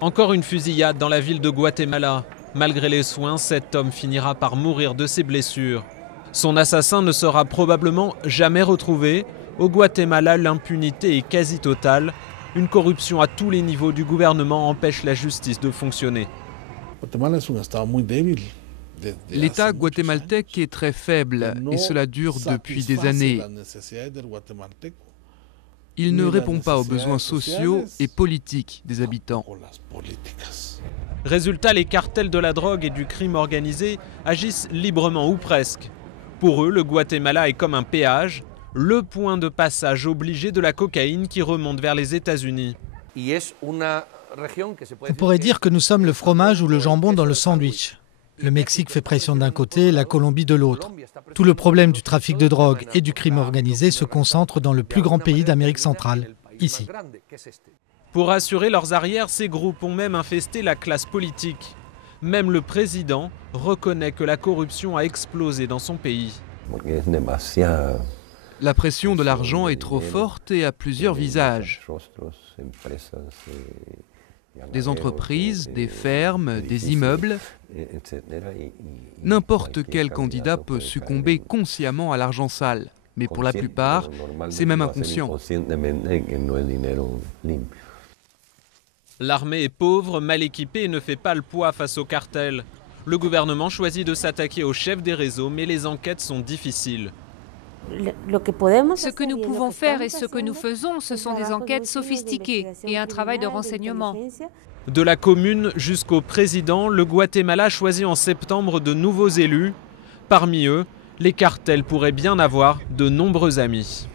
Encore une fusillade dans la ville de Guatemala. Malgré les soins, cet homme finira par mourir de ses blessures. Son assassin ne sera probablement jamais retrouvé. Au Guatemala, l'impunité est quasi totale. Une corruption à tous les niveaux du gouvernement empêche la justice de fonctionner. L'État guatémaltèque est très faible et cela dure depuis des années. Il ne répond pas aux besoins sociaux et politiques des habitants. Résultat, les cartels de la drogue et du crime organisé agissent librement ou presque. Pour eux, le Guatemala est comme un péage, le point de passage obligé de la cocaïne qui remonte vers les États-Unis. On pourrait dire que nous sommes le fromage ou le jambon dans le sandwich. Le Mexique fait pression d'un côté, la Colombie de l'autre. Tout le problème du trafic de drogue et du crime organisé se concentre dans le plus grand pays d'Amérique centrale, ici. Pour assurer leurs arrières, ces groupes ont même infesté la classe politique. Même le président reconnaît que la corruption a explosé dans son pays. La pression de l'argent est trop forte et a plusieurs visages. Des entreprises, des fermes, des immeubles. N'importe quel candidat peut succomber consciemment à l'argent sale. Mais pour la plupart, c'est même inconscient. L'armée est pauvre, mal équipée et ne fait pas le poids face aux cartels. Le gouvernement choisit de s'attaquer aux chefs des réseaux, mais les enquêtes sont difficiles. Ce que nous pouvons faire et ce que nous faisons, ce sont des enquêtes sophistiquées et un travail de renseignement. De la commune jusqu'au président, le Guatemala choisit en septembre de nouveaux élus. Parmi eux, les cartels pourraient bien avoir de nombreux amis.